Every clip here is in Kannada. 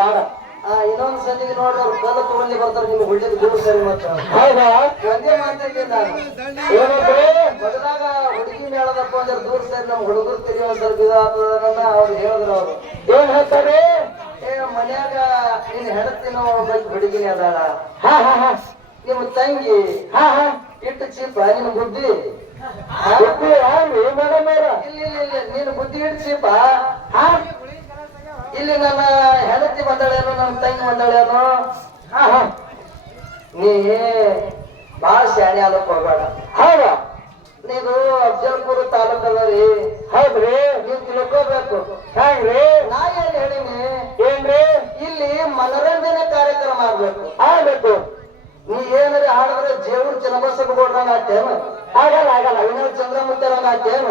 ವಾರ ಆ ಇನ್ನೊಂದ್ ಸಂದಿಗೆ ನೋಡ್ರಿ ಅವ್ರು ಕಲ್ಲು ತಗೊಂಡು ಬರ್ತಾರೆ ನಿಮ್ಗೆ ಹುಡುಗ ದೂರ ಸರಿ ಮತ್ತೆ ಹೌದಾ? ಒಂದೇ ಮಾತಾಡಿ ನಾನು ಏನಂದ್ರೆ? ಮೊದಲಾಗ ಹುಡುಗಿ ಮೇಳದಪ್ಪ ಅಂದ್ರೆ ದೂರ ಸರಿ ನಮ್ ಹುಡುಗರು ತಿರುಗಿ ಒಂದ್ ಸ್ವಲ್ಪ ಇದಾಗ್ತದ ಅವ್ರು ಹೇಳಿದ್ರು ಅವ್ರು. ಏನ್ ಹೇಳ್ತಾರೆ? ಏ ಮನ್ಯಾಗ ನೀನ್ ಹೆಣತಿನೋ ಒಬ್ಬಾಕಿ ಹುಡುಗಿನೇ ಅದಾಳ. ನಿಮ್ಮ ತಂಗಿ ಹಾ ಹಾ. ಇಟ್ಟು ಚೀಪ ನಿನ್ ಬುದ್ಧಿ? ಬುದ್ಧಿ ಮೇಡಮ್ ಇಲ್ಲ ಇಲ್ಲ ಇಲ್ಲ ನೀನು ಬುದ್ಧಿ ಇಟ್ಟು ಚೀಪ. ಹಾ. ಇಲ್ಲಿ ನನ್ನ ಹೆಂಡತಿ ಬಂದಾಳೇನೋ ನನ್ನ ತಂಗಿ ಬಂದಾಳೇನೋ ಹಾ ಹಾ. ನೀ ಬಾಳ ಶಾಣೆ ಅದಕ್ಕೆ ಹೋಗಬೇಡ. ಹೌದ. ನೀನು ಅಫ್ಜಲ್ಪುರ ತಾಲೂಕ್ ಅದ ರೀ ಹೌದ್ರಿ ನೀವು ತಿಳ್ಕೋಬೇಕು ಹೆಂಗ್ರಿ ನಾ ಏನ್ ಹೇಳಿನಿ? ಏನ್ರಿ? ಇಲ್ಲಿ ಮನರಂಜನೆ ಕಾರ್ಯಕ್ರಮ ಆಗ್ಬೇಕು. ಆಗ್ಬೇಕು. ನೀ ಏನಾರ ಹಾಡಿದ್ರೆ ಜೇವ್ರ ಚನ್ನಬಸಪ್ಪ ಗೌಡ್ರ ನಾಟ್ಯ ಆಗಲ್ಲ ಆಗಲ್ಲ. ವಿನೋದ್ ಚಂದ್ರಮುತ್ತರಂಗ ಆತೇನು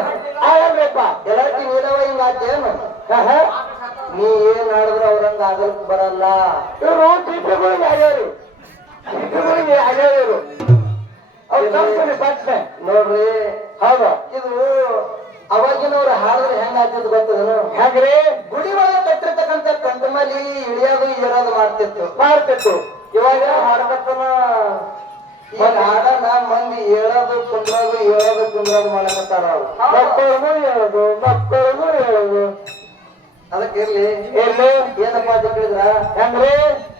ಹೇಳೋದು ಕುಂದ್ರಾಗ ಮಾಡಕತ್ತಾರ ಮಕ್ಕಳಿಗೂ ಹೇಳೋದು ಮಕ್ಕಳಿಗೂ ಹೇಳೋದು ಅದಕ್ಕೆ ಇರ್ಲಿ. ಏನಪ್ಪ ಏನಪ್ಪಾ ಅಂತ ಕೇಳಿದ್ರ? ಹೆಂಗ್ರಿ?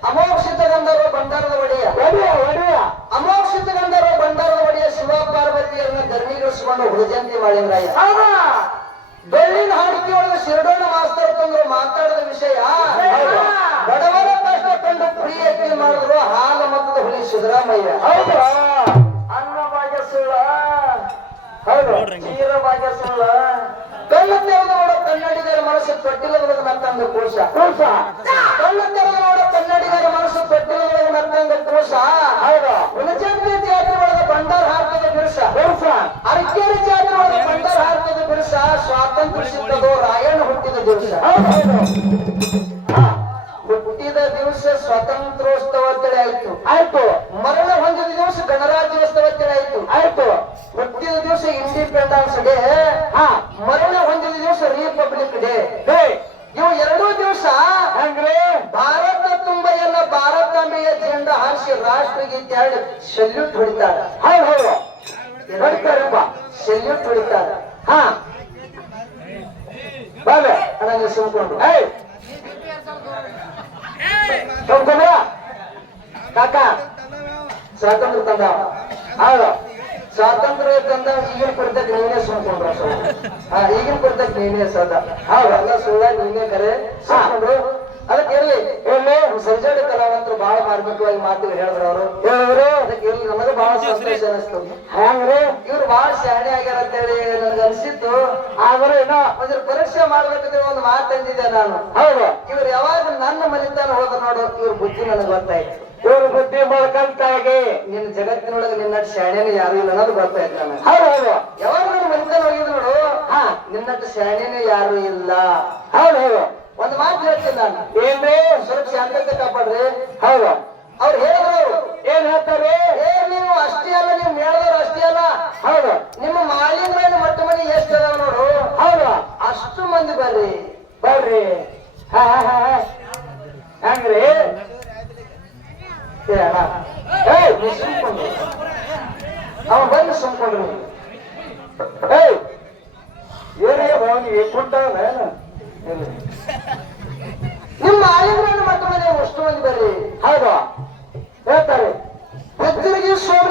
ಅಮೋಕ್ಷಿತ ಗಂಧರ್ವ ಬಂಡಾರದ ಒಡೆಯ. ಒಡಿಯ ಅಮೋಕ್ಷಿತ ಗಂಧರ್ವ ಬಂಡಾರದ ಒಡೆಯ ಶಿವ ಪಾರ್ವತಿಯನ್ನ ಧರ್ಮೀಕರಿಸಿಕೊಂಡು ಹುಡುಜಂತಿ ಮಾಡಿದ್ರಾಯ. ಹೌದಾ? ಬೆಳ್ಳಿನ ಹಾಡಿಕೆ ಒಳಗೆ ಶಿರಡೋಣ ಮಾಸ್ತರ್ ತಂದ್ರು ಮಾತಾಡಿದ ವಿಷಯ. ಬಡವರ ಕಷ್ಟ ಕಂಡು ಪ್ರಿಯಕ್ಕೆ ಮಾಡಿದ್ರು ಹಾಲ ಮತದ ಹುಲಿ ಸಿದ್ದರಾಮಯ್ಯ. ಹೌದಾ? ಅನ್ನ ಭಾಗ್ಯ ಸುಳ್ಳ. ಹೌದು. ಕ್ಷೀರ ಭಾಗ್ಯ ಸುಳ್ಳ ಕಣ್ಣು ತೆರೆದು ನೋಡೋ ಕನ್ನಡಿಗರ ಮನಸ್ಸು ತೊಟ್ಟಿಲ್ಲದ ನತ್ತಂಗ ಕೋಶ. ಕೋಶ. ಕಣ್ಣು ತೆರೆದು ನೋಡೋ ಕನ್ನಡಿಗರ ಮನಸ್ಸು ತೊಟ್ಟಿಲ್ಲದ ನತ್ತಂಗ ಕೋಶ. ಹೌದು. ಹುಣಜಂತಿ ಜಾತ್ರೆ ಒಳಗೆ ಬಂಡಾರ ಹಾಕದ ಬಿರುಸ. ಕೂಸ ಅರಕೇರಿ ಜಾತ್ರೆ ಒಳಗೆ ಬಂಡಾರ ಹಾಕದ ಬಿರುಸ ಸ್ವಾತಂತ್ರ್ಯ ಸಿಕ್ಕದು ರಾಯಣ್ಣ ಹುಟ್ಟಿದ ದಿವಸ. ಹುಟ್ಟಿದ ದಿವಸ ಸ್ವಾತಂತ್ರ್ಯೋತ್ಸವ ಅಂತೇಳಿ ಆಯ್ತು. ಆಯ್ತು ಮರಣ ಹೊಂದಿದ ದಿವಸ ಗಣರಾಜ್ಯೋತ್ಸವ ಅಂತೇಳಿ ಆಯ್ತು ಆಯ್ತು ಹುಟ್ಟಿದ ದಿವಸ ಇಂಡಿಪೆಂಡೆನ್ಸ್ ಡೇ ಹಾ. ಮರಣ ಹೊಂದಿದ ದಿವಸ ರಿಪಬ್ಲಿಕ್ ಡೇ ಇವು ಎರಡೂ ದಿವಸ ಹೆಂಗ್ರಿ? ಭಾರತ ತುಂಬ ಎಲ್ಲ ಭಾರತಾಂಬೆಯ ಜೆಂಡ ಹಾರಿಸಿ ರಾಷ್ಟ್ರಗೀತೆ ಹಾಡಿ ಸೆಲ್ಯೂಟ್ ಹೊಡಿತಾರೆ. ಹೌದು ಹೌದು. ಹೊಡಿತಾರಪ್ಪ. ಸೆಲ್ಯೂಟ್ ಹೊಡಿತಾರೆ. ಹಾ. ಬಾಲೆ ಅಣ್ಣ ಸುಮ್ಕೊಂಡು. ಕಾಕ. ಸ್ವಾತಂತ್ರ್ಯ ತಂದ ಹೌದು. ಸ್ವಾತಂತ್ರ್ಯ ತಂದ ಈಗಿನ ಕುರಿತಕ್ಕೆ ನೀನೇ ಸುಮ್ಕೊಂಡ್ರ ಹಾ, ಈಗಿನ ಕುರಿತಕ್ಕೆ ನೀನೇ ಸದ. ಹೌದಲ್ಲ ಸುಳ್ಳ ನೀನೇ ಕರೆ. ಸುಮ್ಕೊಂಡ್ರು. ಅದಕ್ಕೆ ಇರ್ಲಿ. ಎಲ್ಲಿ ನಮ್ಮ ಸರ್ಜರಿ ಕಲಾವಂತರು ಬಹಳ ಮಾರ್ಮಿಕವಾಗಿ ಮಾತು ಹೇಳಿದ್ರು ಅವರು. ಹೇಳಿದ್ರು. ಅದಕ್ಕೆ ಇರ್ಲಿ. ನಮಗೆ ಬಹಳ ಸಂತೋಷ ಅನಿಸ್ತು. ಹೆಂಗ್ರಿ ಇವ್ರು ಬಹಳ ಶಾಣೆ ಆಗ್ಯಾರ ಅಂತೇಳಿ ನನ್ಗೆ ಅನಿಸಿತ್ತು. ಆದ್ರೆ ಏನೋ ಅದ್ರ ಪರೀಕ್ಷೆ ಮಾಡ್ಬೇಕಂದ್ರೆ ಒಂದು ಮಾತು ಅಂದಿದ್ದೆ ನಾನು. ಹೌದು. ಇವ್ರು ಯಾವಾಗ ನನ್ನ ಮನೆತನ ಹೋದ ನೋಡು ಇವ್ರ ಬುದ್ಧಿ ನನಗೆ ಗೊತ್ತಾಯ್ತು. ಇವ್ರ ಬುದ್ಧಿ ಬಳಕಂತಾಗಿ ನಿನ್ನ ಜಗತ್ತಿನೊಳಗೆ ನಿನ್ನ ಶಾಣೆನೇ ಯಾರು ಇಲ್ಲ ಅನ್ನೋದು ಗೊತ್ತಾಯ್ತು ನನಗೆ. ಹೌದು ಹೌದು. ಯಾವಾಗ ನನ್ನ ಮನೆತನ ಹೋಗಿದ್ ನೋಡು ಹಾ. ನಿನ್ನಟ್ಟು ಶಾಣೆನೇ ಯಾರು ಇಲ್ಲ. ಹೌದು ಹೌದು. ಒಂದು ಮಾತು ಹೇಳ್ತೀನಿ ನಾನು. ಏನ್ರಿ ಸ್ವಲ್ಪ ಶಾಂತತೆ ಕಾಪಾಡ್ರಿ. ಹೌದಾ. ಅವ್ರು ಹೇಳಿದ್ರು. ಏನ್ ಹೇಳ್ತಾರೆ? ಏ ನೀವು ಅಷ್ಟೇ ಅಲ್ಲ ನೀವು ಮೇಳದವ್ರು ಅಷ್ಟೇ ಅಲ್ಲ. ಹೌದು. ನಿಮ್ಮ ಮಾಲಿಂಗ್ರೇನ ಮಟ್ಟ ಮನೆ ಎಷ್ಟು ಅದಾವ ನೋಡು. ಹೌದಾ. ಅಷ್ಟು ಮಂದಿ ಬರ್ರಿ. ಬರ್ರಿ. ಹಾ ಹಾ ಹಾ ಹಾ. ಏ ಅಣ್ಣ. ಏಯ್ ನೀವು ಸುಮ್ಕೊಂಡು ಅವ ಬಂದು ಸುಮ್ಕೊಂಡ್ರಿ. ಏನೇ ಅವನಿಗೆ ಕುಂಟವನ ನಿಮ್ಮ ಮಾಲಿಂಗ್ರೇನ ಮಟ್ಟ ಮನೆ ಅಷ್ಟು ಮಂದಿ ಬರ್ರಿ ಹೌದಾ. ಹೇಳ್ತಾರೆ. ಹೆತ್ತರಿಗೆ ಸೋಮಲಿಂಗ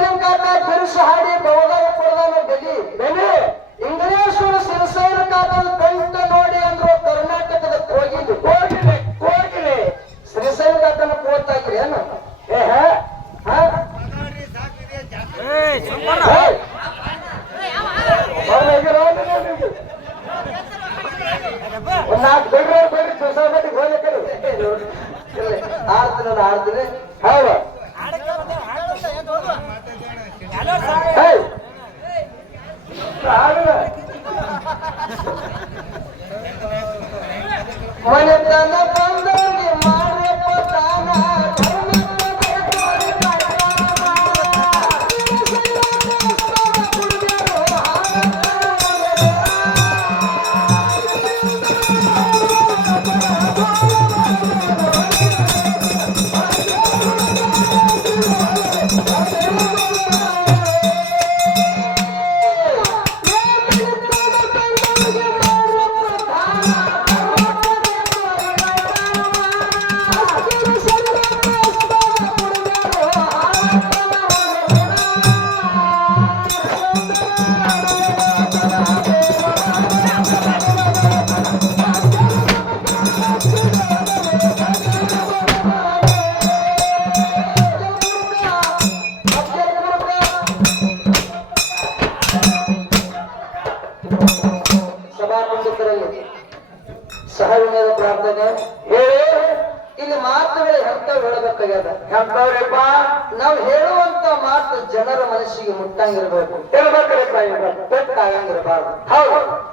ಪೆಟ್ಟಾಗಂಗಿರಬಾರ್ದು ಹೌದು.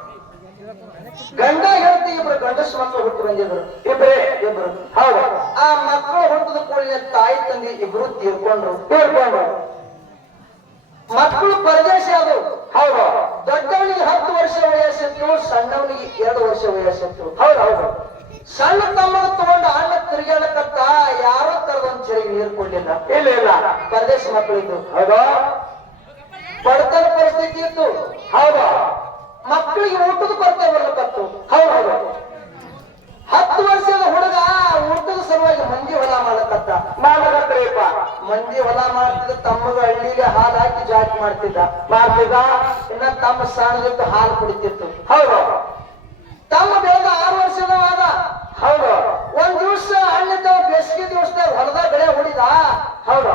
ಗಂಡ ಹೆಂಡತಿ ಇಬ್ರು ಗಂಡಸು ಮಕ್ಕಳು ಹುಟ್ಟು ಬಂದಿದ್ರು. ಇಬ್ಬರೇ ಇಬ್ರು. ಹೌದು. ಆ ಮಕ್ಕಳು ಹುಟ್ಟಿದ ಕೂಡಲೇ ತಾಯಿ ತಂದೆ ಇಬ್ರು ತೀರ್ಕೊಂಡ್ರು. ತೀರ್ಕೊಂಡ್ರು. ಮಕ್ಕಳು ಪರದೇಶ ಅದು ಹೌದು. ದೊಡ್ಡವನಿಗೆ ಹತ್ತು ವರ್ಷ ವಯಸ್ಸಿತ್ತು ಸಣ್ಣವನಿಗೆ ಎರಡು ವರ್ಷ ವಯಸ್ಸಿತ್ತು. ಹೌದು ಹೌದು. ಸಣ್ಣ ತಮ್ಮನ ತಗೊಂಡು ಅಣ್ಣ ತಿರುಗಾಡಕತ್ತ ಯಾರೋ ತರ ಚೆರಿಗೆ ನೀರು ಕೊಡ್ಲಿಲ್ಲ. ಇಲ್ಲ ಇಲ್ಲ. ಪರದೇಶ ಮಕ್ಕಳಿದ್ದು ಹೌದು. ಬಡತನ ಪರಿಸ್ಥಿತಿ ಇತ್ತು. ಹೌದಾ? ಮಕ್ಕಳಿಗೆ ಊಟದ ಕೊರತೆ ಬರ್ಲಕತ್ತು ಹೌದು ಹತ್ತು ವರ್ಷದ ಹುಡುಗ ಊಟದ ಸಲುವಾಗಿ ಮಂದಿ ಹೊಲ ಮಾಡಕತ್ತ. ಮಾಡಕತ್ತೇಪ ಮಂದಿ ಹೊಲ ಮಾಡ್ತಿದ್ದ ತಮ್ಮಗ ಹಳ್ಳಿಗೆ ಹಾಲು ಹಾಕಿ ಜಾತಿ ಮಾಡ್ತಿದ್ದ. ಮಾಡ್ತಿದ್ದ? ಇನ್ನ ತಮ್ಮ ಸಣ್ಣದಿತ್ತು ಹಾಲು ಕುಡಿತಿತ್ತು. ಹೌದು. ತಮ್ಮ ಬೇಗ ಆರು ವರ್ಷದವಾದ ಹೌದು. ಒಂದ್ ದಿವಸ ಹಳ್ಳಿದ್ದ ಬೇಸಿಗೆ ದಿವಸದಾಗ ಹೊಲದ ಬೆಳೆ ಹೊಡಿದ ಹೌದು.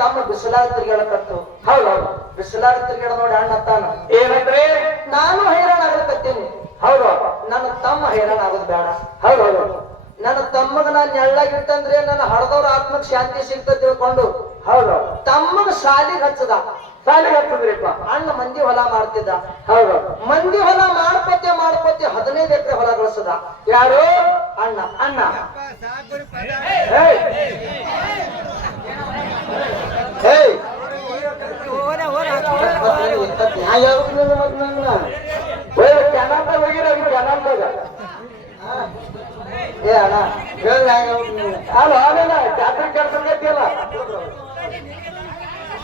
ತಮ್ಮ ಬಿಸಿಲಾಗ ತಿರ್ಗಾಡಕತ್ತು ಹೌದು ಬಿಸಿಲಾಗ ತಿರ್ಗಾಡ ನೋಡಿ ಅಣ್ಣ ತಾನ ಏನಂದ್ರೆ ನಾನು ಹೈರಾಣ ಆಗಲಕತ್ತೀನಿ ಹೌದು ನನ್ನ ತಮ್ಮ ಹೈರಾಣ ಆಗೋದು ಬೇಡ. ಹೌದು ಹೌದು. ನನ್ನ ತಮ್ಮಗ ನಾನು ಎಳ್ಳಾಗಿತ್ತಂದ್ರೆ ನನ್ನ ಹಡದವ್ರ ಆತ್ಮಕ್ ಶಾಂತಿ ಸಿಗ್ತದೆ ತಿಳ್ಕೊಂಡು. ಹೌದು ತಮ್ಮಗ ಶಾಲಿಗೆ ಹಚ್ಚದ. ಸಾಲಿ ಹಚ್ಚಿದ್ರಿಪ್ಪ. ಅಣ್ಣ ಮಂದಿ ಹೊಲ ಮಾಡ್ತಿದ್ದ. ಹೌದು ಮಂದಿ ಹೊಲ ಮಾಡ್ಕೊತೆ ಮಾಡ್ಕೊತೆ ಹದಿನೈದು ಎಕರೆ ಹೊಲ ಗಳಿಸದ ಯಾರು? ಅಣ್ಣ. ಅಣ್ಣ. ಏ ಅಣ್ಣ ಅಲ್ಲ ಅಲ್ಲ ಜಾತ್ರೆ ಕೆಡ್ಸಂಗೈತಿಯಲ್ಲ?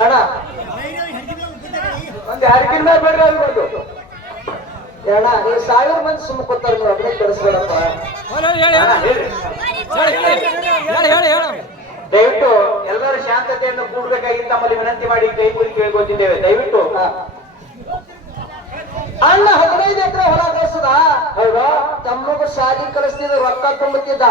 ಅಣ್ಣ ಒಂದ್ ಹರಕಿನ ಮೇಲೆ ಬರ್ರಿ ಅದು ಬಂದು. ಏ ಅಣ್ಣ ನೀವು ಸಾವಿರ ಮಂದಿ ಸುಮ್ಮ ಕೊತ್ತಾರ ನೀವು ಹೇಳಿ ಕೆಡಿಸ್ಬೇಡಪ್ಪ ದಯವಿಟ್ಟು ಎಲ್ಲರೂ ಶಾಂತತೆಯನ್ನು ಕೂಡಬೇಕಾಗಿ ತಮ್ಮಲ್ಲಿ ವಿನಂತಿ ಮಾಡಿ ಕೈ ಮುಗಿ ಕೇಳ್ಕೊತಿದ್ದೇವೆ ದಯವಿಟ್ಟು. ಅಣ್ಣ ಹದಿನೈದು ಎಕರೆ ಹೊಲ ಕಳಿಸದ? ಹೌದಾ? ತಮ್ಮಗ ಶಾಲಿ ಕಳಿಸ್ತಿದ್ದ ರೊಕ್ಕ ತುಂಬುತ್ತಿದ್ದ.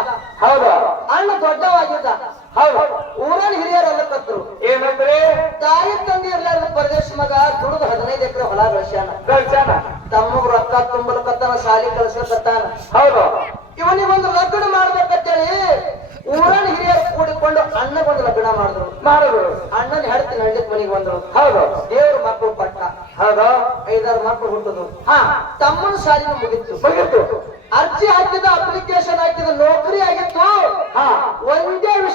ಹೌದು? ಅಣ್ಣ ದೊಡ್ಡವಾಗಿದ್ದ. ಹೌದು. ಊರನ್ ಹಿರಿಯರು ಅಲ್ಲಕತ್ರು ಏನಂದ್ರೆ ತಾಯಿ ತಂದೆ ಇರ್ಲಾರ್ದ ಪ್ರದೇಶ ಮಗ ದುಡಿದು ಹದಿನೈದು ಎಕರೆ ಹೊಲ ಗಳಿಸ್ಯಾನ ದರ್ಶನ ತಮ್ಮಗ ರೊಕ್ಕ ತುಂಬಲಕತ್ತಾನ ಶಾಲಿ ಕಳ್ಸಕತ್ತಾನ ಹೌದು ಇವನಿಗೊಂದು ಲಗ್ನ ಮಾಡ್ಬೇಕಂತೇಳಿ ಊರನ್ ಹಿರಿಯರು ಕೂಡಿಕೊಂಡು ಅಣ್ಣಗೊಂದು ಲಗ್ನ ಮಾಡಿದ್ರು ಮಾಡುದು ಅಣ್ಣನ ಹೆಡ್ತೀನಿ ಹಳ್ಳಿಕ್ ಮನೆಗೆ ಬಂದ್ರು. ಹೌದು. ದೇವ್ರ ಮಕ್ಕಳು ಪಟ್ಟ. ಹೌದು. ಐದಾರು ಮಕ್ಕಳು ಹುಟ್ಟುದು ಹಾ. ತಮ್ಮನ ಶಾಲಿನ ಮುಗಿತ್ತು. ಮುಗಿತ್ತು ಅರ್ಜಿ ಹಾಕಿದ ಅಪ್ಲಿಕೇಶನ್ ಹಾಕಿದ ನೌಕರಿ ಆಗಿತ್ತು.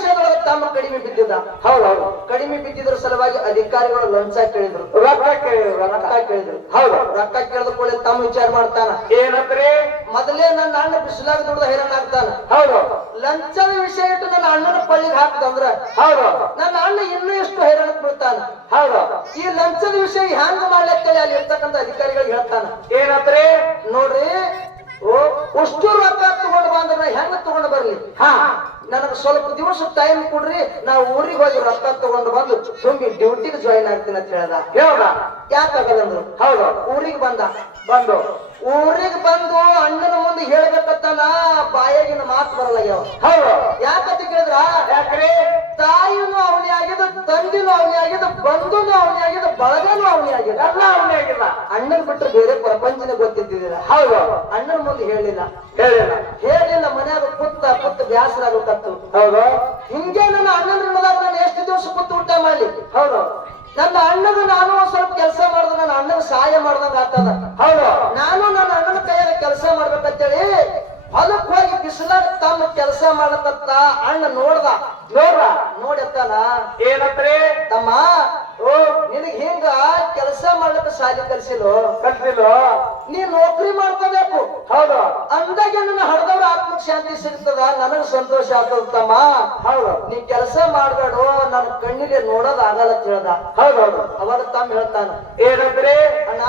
ಒಂದೇ ತಮ್ಮ ಕಡಿಮೆ ಬಿದ್ದಿದ್ದ. ಹೌದು ಹೌದು. ಕಡಿಮೆ ಬಿದ್ದಿದ್ರ ಸಲುವಾಗಿ ಅಧಿಕಾರಿಗಳು ಲಂಚ ಕೇಳಿದ್ರು. ರೊಕ್ಕ ಕೇಳಿದ್ರು ರೊಕ್ಕ ಕೇಳಿದ್ರು. ಹೌದು. ರೊಕ್ಕ ಕೇಳಿದ ಕೂಡಲೇ ತಮ್ಮ ವಿಚಾರ ಮಾಡ್ತಾನ. ಏನಂದ್ರೆ ಮೊದಲೇ ನನ್ನ ಅಣ್ಣ ಬಿಸಿಲಾಗ ದುಡ್ದು ಹೈರಾಣ ಆಗ್ತಾನ. ಹೌದು. ಲಂಚದ ವಿಷಯ ಇಟ್ಟು ನನ್ನ ಅಣ್ಣನ ಪಳ್ಳಿಗೆ ಹಾಕದಂದ್ರ ಹೌದು. ನನ್ನ ಅಣ್ಣ ಇನ್ನೂ ಎಷ್ಟು ಹೈರಾಣ ಬೀಳ್ತಾನ? ಹೌದು. ಈ ಲಂಚದ ವಿಷಯ ಹ್ಯಾಂಗ ಮಾಡ್ಲತ್ತೇಳಿ ಅಲ್ಲಿ ಇರ್ತಕ್ಕಂಥ ಅಧಿಕಾರಿಗಳಿಗೆ ಹೇಳ್ತಾನ. ಏನಂದ್ರೆ ನೋಡ್ರಿ ಓ ಉಷ್ಟು ರೊಕ್ಕ ತಗೊಂಡು ಬಂದ್ರೆ ಹೆಂಗ ತಗೊಂಡು ಬರ್ಲಿ? ಹಾ. ನನಗೆ ಸ್ವಲ್ಪ ದಿವಸ ಟೈಮ್ ಕೊಡ್ರಿ, ನಾವು ಊರಿಗೆ ಹೋಗಿ ರೊಕ್ಕ ತಗೊಂಡು ಬಂದು ತುಂಬಿ ಡ್ಯೂಟಿಗೆ ಜಾಯಿನ್ ಆಗ್ತೀನಿ ಅಂತ ಹೇಳ್ದ. ಹೇಳ್ದ? ಯಾಕಾಗದಂದ್ರು ಹೌದು, ಊರಿಗೆ ಬಂದ, ಬಂದು. ಊರಿಗೆ ಬಂದು ಅಣ್ಣನ ಮುಂದೆ ಹೇಳ್ಬೇಕತ್ತಾನ ಬಾಯಾಗಿನ ಮಾತು ಬರಲಾಗ್ಯಾವ ಹೌದು. ಯಾಕಂತ ಕೇಳಿದ್ರ? ಯಾಕ್ರಿ? ತಾಯಿನೂ ಅವನೇ ಆಗಿದ ತಂದಿನೂ ಅವನೇ ಆಗಿದ ಬಂಧುನು ಅವನೇ ಆಗಿದ ಬಳಗನೂ ಅವನೇ ಆಗಿದ ಎಲ್ಲ ಅವನೇ ಆಗಿಲ್ಲ. ಅಣ್ಣನ್ ಬಿಟ್ಟು ಬೇರೆ ಪ್ರಪಂಚನೇ ಗೊತ್ತಿದ್ದಿಲ್ಲ ಹೌದು. ಅಣ್ಣನ ಮುಂದೆ ಹೇಳಿಲ್ಲ. ಹೇಳಿಲ್ಲ. ಹೇಳಿಲ್ಲ. ಮನ್ಯಾಗ ಪುತ್ತ ಪುತ್ತ ಬ್ಯಾಸರ ಹೌದು. ನನ್ನ ಅಣ್ಣಗ ನಾನು ಸ್ವಲ್ಪ ಕೆಲಸ ಮಾಡಿದ್ರೆ ನನ್ನ ಅಣ್ಣನ ಸಹಾಯ ಮಾಡ್ದಂಗ ಆಗ್ತದ ಹೌದು. ನಾನು ನನ್ನ ಅಣ್ಣನ ಕೈಯಲ್ಲಿ ಕೆಲಸ ಮಾಡ್ಬೇಕಂತೇಳಿ ಹೊಲಕ್ ಹೋಗಿ ಬಿಸಿಲಾಗ ತಮ್ಮ ಕೆಲಸ ಮಾಡತ್ತ ಅಣ್ಣ ನೋಡ್ದ. ನೋಡ್ರ ನೋಡತ್ತಲ್ಲ ಏನಂದ್ರೆ ತಮ್ಮ ನಿನಗ್ ಹಿಂಗ ಕೆಲಸ ಮಾಡಕ್ ಶಾಲಿ ಕಲ್ಸಿಲ್ಲ? ಕಲ್ಸಿಲ್ಲ. ನೀ ನೌಕರಿ ಮಾಡ್ಕೋಬೇಕು. ಹೌದು. ಅಂದಾಗ ನನ್ನ ಹಡ್ದವ್ರ ಆತ್ಮಕ್ ಶಾಂತಿ ಸಿಗ್ತದ ನನಗ್ ಸಂತೋಷ ಆಗ್ತದ ತಮ್ಮ. ಹೌದು. ನೀ ಕೆಲಸ ಮಾಡ್ಬೇಡು ನನ್ ಕಣ್ಣಿಗೆ ನೋಡೋದ್ ಆಗಲ್ಲ ಹೇಳ್ದ. ಹೌದು ಹೌದು. ಅವಾಗ ತಮ್ಮ ಹೇಳ್ತಾನ. ಏನಂದ್ರೆ? ಅಣ್ಣ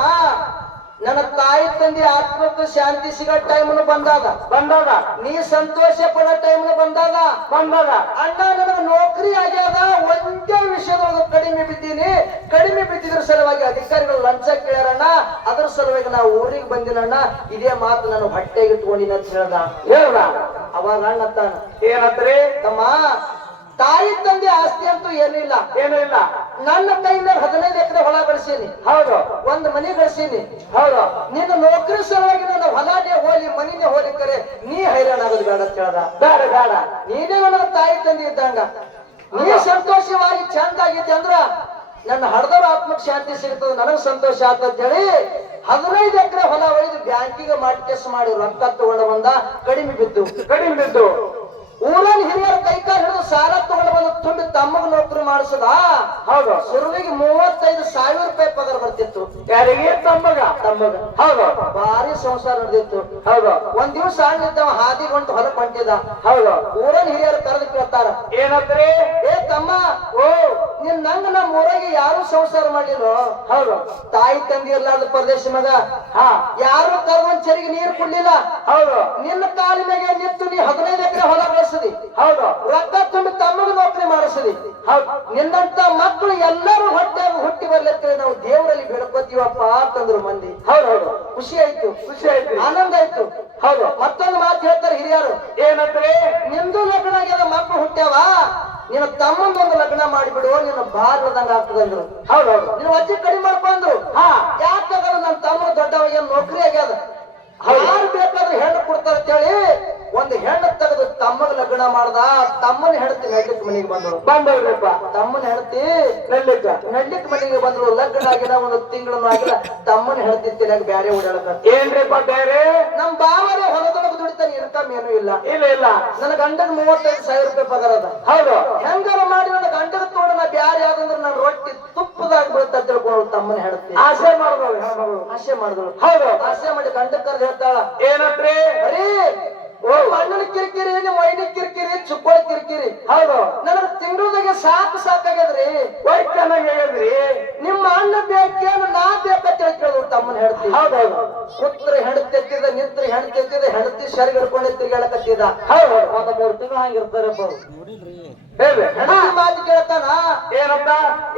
ನನ್ನ ತಾಯಿ ತಂದೆ ಆತ್ಮಕ್ಕೆ ಶಾಂತಿ ಸಿಗೋ ಟೈಮ್ ಬಂದಾಗ. ಬಂದಾಗ. ನೀ ಸಂತೋಷ ಪಡೋ ಟೈಮ್ನು ಬಂದಾಗ. ಬಂದಾಗ. ಅಣ್ಣ ನನಗ ನೌಕರಿ ಆಗ್ಯಾದ. ಒಂದೇ ವಿಷಯದೊಳಗೆ ಕಡಿಮೆ ಬಿದ್ದೀನಿ. ಕಡಿಮೆ ಬಿದ್ದಿದ್ರ ಸಲುವಾಗಿ ಅಧಿಕಾರಿಗಳು ಲಂಚ ಕೇಳ್ಯಾರಣ್ಣ ಅದ್ರ ಸಲುವಾಗಿ ನಾವು ಊರಿಗೆ ಬಂದಿನಣ್ಣ ಇದೇ ಮಾತು ನಾನು ಹೊಟ್ಟೆಗೆ ಇಟ್ಕೊಂಡಿನ ಅಂತ ಹೇಳ್ದ. ಹೇಳ ಅವಾಗ ಅಣ್ಣ ತಾನ ಏನಂದ್ರೆ ತಮ್ಮ ತಾಯಿ ತಂದೆ ಆಸ್ತಿ ಅಂತೂ ಏನೂ ಇಲ್ಲ. ಏನೂ ಇಲ್ಲ. ನನ್ನ ಕೈಯಿಂದ ಹದಿನೈದು ಎಕರೆ ಹೊಲ ಬೆಳೆಸೀನಿ. ಹೌದು. ಒಂದ್ ಮನಿ ಬೆಳೆಸೀನಿ. ಹೌದು. ನಿನ್ನ ನೌಕರಿ ಸಲುವಾಗಿ ನನ್ನ ಹೊಲನೇ ಹೋಲಿ ಮನಿನೇ ಹೋಲಿ ಕರೆ ನೀ ಹೈರಾಣ ಆಗೋದು ಬೇಡ ಅಂತ ಹೇಳ್ದ. ಬೇಡ ಬೇಡ. ನೀನೇ ನನ್ನ ತಾಯಿ ತಂದೆ ಇದ್ದಂಗ. ನೀ ಸಂತೋಷವಾಗಿ ಚಂದ ಆಗಿದ್ದೆ ಅಂದ್ರ ನನ್ನ ಹಡದವ್ರ ಆತ್ಮಕ್ ಶಾಂತಿ ಸಿಗ್ತದೆ ನನಗ್ ಸಂತೋಷ ಆಗ್ತದ ಹೇಳಿ ಹದಿನೈದು ಎಕರೆ ಹೊಲ ಒಯ್ದು ಬ್ಯಾಂಕಿಗೆ ಮಾಡಿ ಕೆಸ್ ಮಾಡಿ ರೊಕ್ಕ ತಗೊಂಡ ಬಂದ ಕಡಿಮೆ ಬಿದ್ದು. ಕಡಿಮೆ ಬಿದ್ದು. ಊರಲ್ಲಿ ಹಿರಿಯರ ಕೈಕಾಲು ಹಿಡಿದು ಸಾಲ ತಗೊಂಡು ಬಂದು ತುಂಬಿ ತಮ್ಮಗ ನೌಕರಿ ಮಾಡಿಸದ? ಹೌದು. ಸುರುವಿಗೆ ಮೂವತ್ತೈದು ಸಾವಿರ ರೂಪಾಯಿ ಪಗಾರ ಬರ್ತಿತ್ತು. ಯಾರಿಗೆ? ತಮ್ಮಗ. ತಮ್ಮಗ. ಹೌದು. ಭಾರಿ ಸಂಸಾರ ನಡೆದಿತ್ತು. ಹೌದು. ಒಂದ್ ದಿವಸ ಆಗಿದ್ದ ಹಾದಿಗೆ ಹೊಂಟು ಹೊಲಕ್ ಹೊಂಟಿದ. ಹೌದು. ಊರನ್ ಹಿರಿಯರು ಕರೆದು ಕೇಳ್ತಾರ ಏನಂದ್ರೆ? ಏ ತಮ್ಮ ಓ. ನಿನ್ ನಂಗ ನಮ್ಮ ಊರಾಗೆ ಯಾರು ಸಂಸಾರ ಮಾಡಿದ್ರು ಹೌದು. ತಾಯಿ ತಂದಿ ಇರ್ಲಾರ್ದ ಪ್ರದೇಶ ಮಗ ಹಾ. ಯಾರು ಕರ್ಕೊಂಡ್ ಚರಿಗೆ ನೀರು ಕುಡ್ಲಿಲ್ಲ? ಹೌದು. ನಿನ್ನ ಕಾಲಿ ಮೇಲೆ ನಿಂತು ನೀ ಹದಿನೈದು ಎಕರೆ ಹೊಲ ಬೆಳೆಸದಿ ಹೌದು. ರಕ್ತ ತುಂಬಿ ತಮ್ಮಗ ನೌಕರಿ ಮಾಡಿಸಿದೆ? ಹೌದು. ನಿನ್ನಂತ ಮಕ್ಕಳು ಎಲ್ಲರೂ ಹೊಟ್ಟೆ ಹುಟ್ಟಿ ಬರ್ಲತ್ತೇವೆ ನಾವು ದೇವರಲ್ಲಿ ಬೆಳಕೋತೀವಪ್ಪ ಅಂತಂದ್ರು ಮಂದಿ. ಹೌದು ಹೌದು. ಖುಷಿ ಆಯ್ತು. ಖುಷಿ ಆಯ್ತು. ಆನಂದ ಆಯ್ತು. ಹೌದು. ಮತ್ತೊಂದು ಮಾತು ಹೇಳ್ತಾರೆ ಹಿರಿಯರು. ಏನಂದ್ರೆ ನಿಂದು ಲಗ್ನ ಆಗ್ಯದ ಮಕ್ಕಳು ಹುಟ್ಟ್ಯಾವ? ನಿನ್ನ ತಮ್ಮಂದೊಂದು ಲಗ್ನ ಮಾಡಿಬಿಡು ನಿನ್ನ ಬಾರ್ಲದಂಗ ಆಗ್ತದಂದ್ರು ಹೌದು ಹೌದು. ನಿನ್ನ ಅಜ್ಜಿ ಕಡಿಮೆ ಮಾಡ್ಕೊಂಡ್ರು ಹಾ. ಯಾಕಂದ್ರೆ ನನ್ನ ತಮ್ಮ ದೊಡ್ಡವಾಗ ನೌಕರಿ ಆಗ್ಯದ. ಯಾರು ಬೇಕಾದ್ರೆ ಹೆಣ್ಣು ಕೊಡ್ತಾರ ಅಂತೇಳಿ ಒಂದು ಹೆಣ್ಣು ತೆಗೆದು ತಮ್ಮಗ ಲಗ್ನ ಮಾಡ್ದ ತಮ್ಮನ ಹೆಂಡತಿ ನಡ್ಲಿಕ್ ಮನೆಗೆ ಬಂದ್ರು ಬಂದವ್ರಪ್ಪ. ತಮ್ಮನ ಹೆಂಡತಿ ನೆಲ್ಲಿಕ ನಡ್ಲಿಕ್ ಮನೆಗೆ ಬಂದ್ರು ಲಗ್ನ ಆಗಿಲ್ಲ ಒಂದು ತಿಂಗಳನ್ನು ಆಗಿಲ್ಲ. ತಮ್ಮನ ಹೆಂಡತಿ ತಿನ್ನಾಗ ಬ್ಯಾರೆ ಓಡಾಡಕ. ಏನ್ರಿಪ್ಪ ಬೇರೆ ನಮ್ ಬಾವರೇ ಹೊಲದೊಳಗೆ ದುಡಿತಾನೆ ಇನ್ಕಮ್ ಏನೂ ಇಲ್ಲ. ಇಲ್ಲ ಇಲ್ಲ. ನನ್ನ ಗಂಡನ್ ಮೂವತ್ತೈದು ಸಾವಿರ ರೂಪಾಯಿ ಪಗಾರ ಅದ. ಹೌದು. ಹೆಂಗಾರ ಮಾಡಿ ನನ್ನ ಗಂಡನ ತೋಡ ನಾ ಬ್ಯಾರೆ ಯಾವ್ದಂದ್ರ ನನ್ನ ರೊಟ್ಟಿ ತುಪ್ಪದಾಗ ಬೀಳ್ತಾ ತಿಳ್ಕೊಂಡು ತಮ್ಮನ ಹೆಂಡತಿ. ಆಸೆ ಹೆಣ್ಮಗಳು. ಆಸೆ ಮಾಡಿದ್ರು ಹೌದು. ಆಸೆ ಮಾಡಿ ಗಂಡ ಕರ್ದು ಹೇಳ್ತಾಳ ಏನಂತ್ರಿ? ಅರೇ ಓ ಅಣ್ಣನ ಕಿರಿಕಿರಿ ನಿಮ್ಮ ಮೈನ ಕಿರಿಕಿರಿ ಚುಕ್ಕೋಳ ಕಿರಿಕಿರಿ. ಹೌದು. ನನಗ ತಿಂಗಳದಾಗ ಸಾಕು ಸಾಕಾಗದ್ರಿ ವೈಟ್ ಚೆನ್ನಾಗಿ ಹೇಳಿದ್ರಿ. ನಿಮ್ಮ ಅಣ್ಣ ಬೇಕೇನು ನಾ ಬೇಕಂತ ಹೇಳಿ ಕೇಳಿದ್ರು ತಮ್ಮನ ಹೆಂಡತಿ. ಹೌದೌದು ಕುತ್ರ ಹೆಣ್ತಿದ್ದ ನಿತ್ರ ಹೆಣ್ತಿದ್ದ ಹೆಣ್ತಿ ಸರಿ ಹಿಡ್ಕೊಂಡು ತಿರ್ಗಾಡಕತ್ತಿದ ಹೌದು ಒಂದ್ ಮೂರು ತಿಂಗಳು ಹಂಗಿರ್ತಾರಪ್ಪ ಮಾತು ಕೇಳ್ತಾನ? ಏನಂತ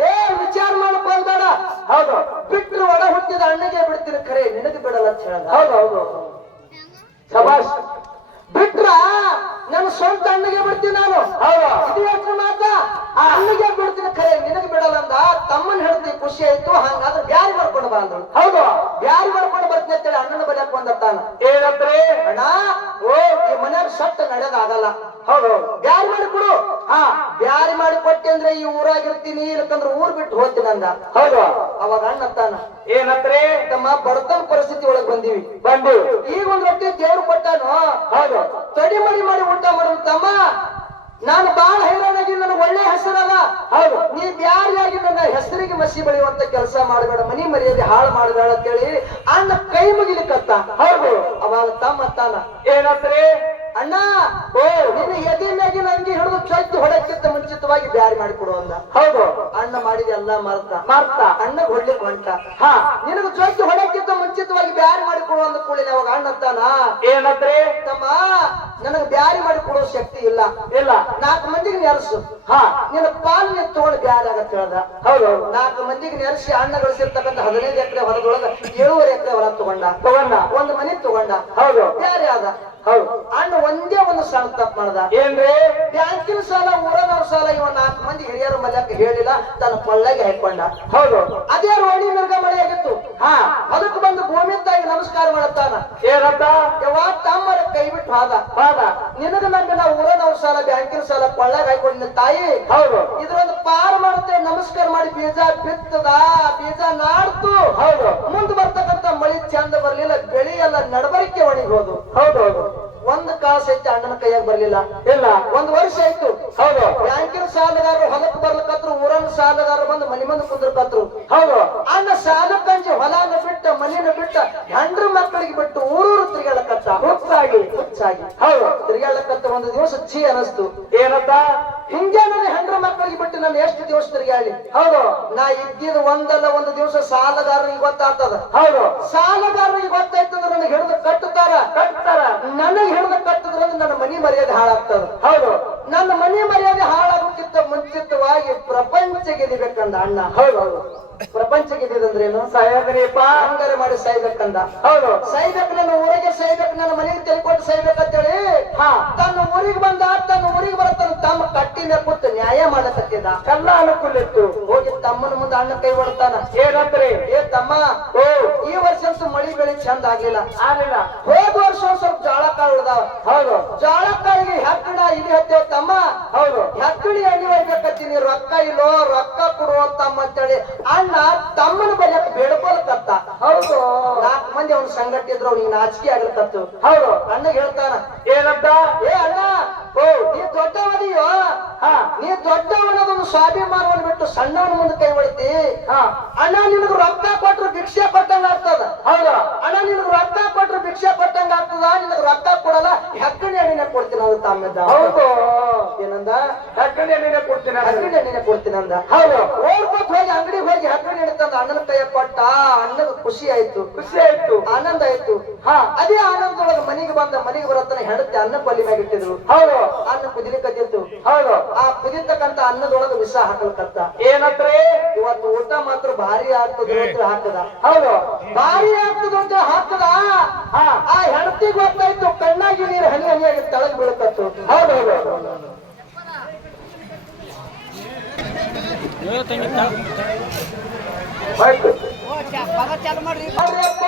ಏ ವಿಚಾರ ಮಾಡಕ್ ಹೋಗ್ಬೇಡ ಹೌದು. ಬಿಟ್ರು ಒಡ ಹುಟ್ಟಿದ ಅಣ್ಣಗೆ ಬಿಡ್ತೀನಿ ಖರೆ ನಿನಗೆ ಬಿಡಲ್ಲ ಅಂತ ಹೇಳ ಹೌದು ಹೌದು ಶಬಾಷ್ ಬಿಟ್ರ ನನ್ನ ಸ್ವಂತ ಅಣ್ಣಗೆ ಅಣ್ಣಗೆ ಬಿಡ್ತೀನಿ ಖರೆ ನಿನಗೆ ಬಿಡಲ್ಲ ಅಂದ ತಮ್ಮನ್ ಹೇಳ್ತೀನಿ ಖುಷಿ ಆಯ್ತು ಹಂಗಾದ್ರೆ ಬ್ಯಾರಿ ಮಾಡ್ಕೊಂಡು ಬಾ ಅಂದ್ರು ಹೌದು. ಬ್ಯಾರಿ ಮಾಡ್ಕೊಂಡು ಬರ್ತೀನಿ ಅಂತೇಳಿ ಅಣ್ಣನ ಬಲಿಯಾಕ ಬಂದತ್ತಾನ ಏನಂದ್ರೆ ಅಣ್ಣ ಓ ಈ ಮನ್ಯಾಗ ಸಟ್ಟ ನಡೆದಾಗಲ್ಲ. ಹೌದು. ಹೌದು ಬ್ಯಾರಿ ಮಾಡಿ ಕೊಡು. ಹಾ ಬ್ಯಾರಿ ಮಾಡಿ ಕೊಟ್ಟೆ ಅಂದ್ರೆ ಈ ಊರಾಗಿರ್ತೀನಿ ಇಲ್ಲಕಂದ್ರೆ ಊರ್ ಬಿಟ್ಟು ಹೋಗ್ತೀನಿ ಅಂದ. ಹೌದು. ಅವಾಗ ಅಣ್ಣತ್ತಾನ ಏನಂದ್ರೆ ತಮ್ಮ ಬಡತನ ಪರಿಸ್ಥಿತಿ ಒಳಗ್ ಬಂದೀವಿ. ಬಂದು ಈಗ ಒಂದ್ ರೊಟ್ಟಿ ದೇವ್ರು ಕೊಟ್ಟಾನು? ಹೌದು. ತಡಿ ಮಡಿ ಮಾಡಿ ಊಟ ಮಾಡು ತಮ್ಮ. ನಾನು ಬಾಳ ಹೈರಾಣಾಗಿ ನನಗೆ ಒಳ್ಳೆ ಹೆಸರದ ಹೌದು. ನೀ ಬ್ಯಾರಿಯಾಗಿ ನನ್ನ ಹೆಸರಿಗೆ ಮಸಿ ಬಳಿಯುವಂತ ಕೆಲಸ ಮಾಡಬೇಡ ಮನಿ ಮರ್ಯಾದೆ ಹಾಳು ಮಾಡಬೇಡ ಅಂತೇಳಿ ಅಣ್ಣ ಕೈ ಮುಗಿಲಿಕ್ಕತ್ತ ಹೌದು. ಅವಾಗ ತಮ್ಮ ತಾನ ಏನಂತ್ರಿ? ಅಣ್ಣ ಓ ನಿನ್ನ ಎದೆ ಮ್ಯಾಗಿನ ಅಂಗಿ ಹಿಡಿದು ಚೊಯ್ತು ಹೊಡಕ್ಕಿಂತ ಮುಂಚಿತವಾಗಿ ಬ್ಯಾರಿ ಮಾಡಿಕೊಡು ಅಂದ. ಹೌದು. ಅಣ್ಣ ಮಾಡಿದ ಎಲ್ಲ ಮರ್ತ. ಮರ್ತ. ಅಣ್ಣ ಹೊಡ್ಲಿಕ್ಕೆ ಹೊಂಟ ಹಾ. ನಿನಗ ಚೊಯ್ತು ಹೊಡಕ್ಕಿಂತ ಮುಂಚಿತವಾಗಿ ಬ್ಯಾರಿ ಮಾಡಿಕೊಡು ಅಂದ ಕೂಡಲೇ ಅವಾಗ ಅಣ್ಣ ತಾನ ಏನಂತ್ರಿ ತಮ್ಮ ನನಗೆ ಬ್ಯಾರಿ ಮಾಡಿ ಕೊಡೋ ಶಕ್ತಿ ಇಲ್ಲ. ಇಲ್ಲ. ನಾಲ್ಕು ಮಂದಿಗೆ ನೆರಸು. ಹಾ. ನಿನ್ನ ಪಾಲ್ ನೀನ್ ತಗೊಂಡು ಬ್ಯಾರಿ ಆಗತ್ತ ಹೇಳ್ದ. ಹೌದು ಹೌದು. ನಾಲ್ಕು ಮಂದಿಗೆ ನೆರಸಿ ಅಣ್ಣ ಗಳಿಸಿರ್ತಕ್ಕಂಥ ಹದಿನೈದು ಎಕರೆ ಹೊಲದೊಳಗ ಏಳುವರೆ ಎಕರೆ ಹೊಲ ತಗೊಂಡ. ತಗೊಂಡ. ಒಂದು ಮನೆ ತಗೊಂಡ. ಹೌದು. ಬ್ಯಾರಿ ಆದ. ಹೌದು. ಅಣ್ಣ ಒಂದೇ ಒಂದು ಸಾಲ ತಪ್ಪು ಮಾಡ್ದ. ಏನ್ರಿ? ಬ್ಯಾಂಕಿನ ಸಾಲ ಊರನವ್ರ ಸಾಲ ಇವ ನಾಲ್ಕು ಮಂದಿ ಹಿರಿಯರು ಮಲ್ಯಕ್ಕ ಹೇಳಿಲ್ಲ ತನ್ನ ಕೊಳ್ಳಗೆ ಹಾಕೊಂಡ ಹೌದು. ಅದೇ ರೋಣಿ ಮಿರ್ಗ ಮಳೆ ಆಗಿತ್ತು ಹಾ ಅದಕ್ಕೆ ಬಂದು ಭೂಮಿ ತಾಯಿ ನಮಸ್ಕಾರ ಮಾಡುತ್ತಾನ. ಏನಂತ ಯಾವ ತಮ್ಮರ ಕೈ ಬಿಟ್ಟು ಹಾದ. ಹಾದ. ನಿನಗ ನಂಗೆ ನಾವು ಊರನವ್ರ ಸಾಲ ಬ್ಯಾಂಕಿನ ಸಾಲ ಕೊಳ್ಳಾಗ ಹಾಕೊಂಡಿನ ತಾಯಿ. ಹೌದು. ಇದ್ರೊಂದು ಪಾರ್ ಮಾಡುತ್ತೆ ನಮಸ್ಕಾರ ಮಾಡಿ ಬೀಜ ಬಿತ್ತದ ಬೀಜ ನಾಡ್ತು. ಹೌದು. ಮುಂದ್ ಬರ್ತಕ್ಕಂತ ಮಳಿ ಚಂದ ಬರ್ಲಿಲ್ಲ ಬೆಳಿ ಎಲ್ಲ ನಡಬರಿಕೆ ಒಣಗಿ ಹೋದು. ಹೌದು ಹೌದು. ಒಂದ್ ಕಾಸ್ ಐತಿ ಅಣ್ಣನ ಕೈಯಾಗ ಬರ್ಲಿಲ್ಲ. ಇಲ್ಲ ಒಂದ್ ವರ್ಷ ಆಯ್ತು. ಹೌದು. ಬ್ಯಾಂಕಿನ ಸಾಲಗಾರರು ಹೊಲಕ್ ಬರ್ಲಕತ್ರು ಊರನ್ ಸಾಲಗಾರರು ಬಂದು ಮನಿ ಮುಂದೆ ಕುಂದ್ರಕತ್ರು ಹೌದು. ಅಣ್ಣ ಸಾಲಕ್ಕಂಜಿ ಹೊಲನ ಬಿಟ್ಟ ಮನಿನ ಬಿಟ್ಟ ಹೆಂಡ್ರ ಮಕ್ಕಳಿಗೆ ಬಿಟ್ಟು ಊರೂರು ತಿರುಗಾಡಕತ್ತ ಹುಚ್ಚಾಗಿ ಹುಚ್ಚಾಗಿ. ಹೌದು. ತಿರುಗಾಡಕತ್ತ ಒಂದು ದಿವಸ ಛೀ ಅನಸ್ತು. ಏನಂತ ಹಿಂಗೆ ನನ್ನ ಹೆಂಡ್ರ ಮಕ್ಕಳಿಗೆ ಬಿಟ್ಟು ನಾನು ಎಷ್ಟು ದಿವಸ ತಿರುಗಾಳಿ ಹೌದು. ನಾ ಇದ್ದಿದ್ ಒಂದಲ್ಲ ಒಂದು ದಿವಸ ಸಾಲಗಾರರಿಗೆ ಗೊತ್ತಾಗ್ತದ. ಹೌದು. ಸಾಲಗಾರರಿಗೆ ಗೊತ್ತಾಯ್ತಂದ್ರೆ ನನಗೆ ಹಿಡಿದು ಕಟ್ಟುತ್ತಾರ. ಕಟ್ತಾರ. ನನಗೆ ಹಿಡಿದು ಕಟ್ಟಿದ್ರಂದ್ರೆ ನನ್ನ ಮನಿ ಮರ್ಯಾದೆ ಹಾಳಾಗ್ತದ. ಹೌದು. ನನ್ನ ಮನೆ ಮರ್ಯಾದೆ ಹಾಳಾಗುತ್ತಿದ್ದ ಮುಂಚಿತವಾಗಿ ಪ್ರಪಂಚ ಗೆದಿಬೇಕಂದ ಅಣ್ಣ. ಹೌದು ಪ್ರಪಂಚ ಗೆದ್ದಿದಂದ್ರೇನು ಸಾಯದ್ರಿಪ್ಪ ಹಂಗಾರೆ ಮಾಡಿ ಸಾಯ್ಬೇಕಂದ. ಹೌದು. ಸಾಯ್ಬೇಕು ನನ್ನ ಊರಿಗೆ ಸಾಯ್ಬೇಕು ನನ್ನ ಮನೆಗೆ ತಿಳ್ಕೊಂಡು ಸಾಯ್ಬೇಕಂತೇಳಿ ಹಾ. ತನ್ನ ಊರಿಗೆ ಬಂದ ತನ್ನ ಊರಿಗೆ ಬರತ್ತ ತಮ್ಮ ಕಟ್ಟಿನ ಕೂತು ನ್ಯಾಯ ಮಾಡಕತ್ತಿದ್ದ ಕಲ್ಲ ಅನುಕೂಲ ಇತ್ತು ಹೋಗಿ ತಮ್ಮನ ಮುಂದೆ ಅಣ್ಣ ಕೈ ಹೊಡ್ತಾನ. ಏನಂದ್ರೆ? ಏ ತಮ್ಮ ಓ. ಈ ವರ್ಷ ಮಳಿ ಬೆಳಿ ಚಂದ ಆಗ್ಲಿಲ್ಲ. ಆಗ್ಲಿಲ್ಲ. ಹೋದ ವರ್ಷ ಸ್ವಲ್ಪ ಜಾಳ ಕಾಳು ಉಳ್ದಾವ. ಹೌದು. ಜಾಳ ಕಾಳಿಗೆ ಹೆಕ್ಕಡ ಇಲ್ಲಿ ಹತ್ತೇವ್ ತಮ್ಮ ಹೌದು. ಹೆಕ್ಕಳಿ ಎಣ್ಣೆ ಒಯ್ಬೇಕತ್ತೀನಿ ರೊಕ್ಕ ಇಲ್ಲೋ ರೊಕ್ಕ ಕೊಡುವ ತಮ್ಮ ಅಂತೇಳಿ ಅಣ್ಣ ತಮ್ಮನ ಬಲಿಯಕ್ ಬೇಡ್ಕೊಳಕತ್ತ? ಹೌದು. ನಾಲ್ಕು ಮಂದಿ ಅವ್ನ ಸಂಗಟ ಇದ್ರು ಅವ್ನಿಗೆ ನಾಚಿಕೆ ಆಗಿರ್ತತ್ತು ಹೌದು. ಅಣ್ಣ ಹೇಳ್ತಾನ ಏನಪ್ಪ? ಏ ಅಣ್ಣ ಓ ನೀ ದೊಡ್ಡವನಿಯೋ? ಹಾ ನೀ ದೊಡ್ಡವನದೊಂದು ಸ್ವಾಭಿಮಾನವನ್ನು ಬಿಟ್ಟು ಸಣ್ಣವನ ಮುಂದೆ ಕೈ ಹೊಡ್ತಿ? ಹಾ ಅಣ್ಣ ನಿನಗೆ ರೊಕ್ಕ ಕೊಟ್ರು ಭಿಕ್ಷೆ ಕೊಟ್ಟಂಗ ಆಗ್ತದ? ಹೌದಾ. ಅಣ್ಣ ನಿನಗೆ ರಕ್ತ ಕೊಟ್ರು ಭಿಕ್ಷೆ ಕೊಟ್ಟಂಗ ಆಗ್ತದ? ನಿನಗೆ ರಕ್ತ ಕೊಡಲ್ಲ ಹೆಕ್ಕಣಿ ಎಣ್ಣಿನ ಕೊಡ್ತೀನಿ ಅದು ತಮ್ಮಿದ್ದ ಹೌದು. ಏನಂದ? ಹೆಕ್ಕಣಿ ಎಣ್ಣಿನ ಕೊಡ್ತೀನಿ. ಹೆಕ್ಕಣಿ ಎಣ್ಣಿನ ಕೊಡ್ತೀನಿ ಅಂದ. ಹೌದು. ಓಡ್ಕೊತ್ ಹೋಗಿ ಅಂಗಡಿಗೆ ಹೋಗಿ ಹೆಕ್ಕಣಿ ಎಣ್ಣೆ ತಂದ ಅಣ್ಣನ ಕೈಯ ಕೊಟ್ಟ ಅಣ್ಣಗ ಖುಷಿ ಆಯ್ತು. ಖುಷಿ ಆಯ್ತು. ಆನಂದ ಆಯ್ತು. ಹಾ. ಅದೇ ಆನಂದದೊಳಗ ಮನೆಗೆ ಬಂದ ಮನೆಗೆ ಬರತ್ತನ ಹೆಂಡತಿ ಅನ್ನ ಬಲಿ ಮ್ಯಾಗ ಇಟ್ಟಿದ್ರು. ಹೌದು. ಅನ್ನ ಕುದಿಲಿಕತ್ತಿತ್ತು ಹೌದು. ಆ ಕುದಿತಕ್ಕಂತ ಅನ್ನದೊಳಗ ವಿಷ ಹಾಕಲ್ಕತ್ತ. ಏನತ್ರಿ? ಇವತ್ತು ಊಟ ಮಾತ್ರ ಭಾರಿ ಆಗ್ತದೆ ಅಂತ ಹಾಕದ. ಹೌದು. ಭಾರಿ ಆಗ್ತದ ಅಂತ ಹಾಕದ? ಆ ಹೆಂಡತಿ ಗೊತ್ತಾಯ್ತು ಕಣ್ಣಾಗಿ ನೀರು ಹನಿ ಹನಿಯಾಗಿ ತಳಗ್ ಬೀಳಕತ್ತು. ಹೌದು ಹೌದು ಆಯ್ತು. ಅರೆಪ್ಪ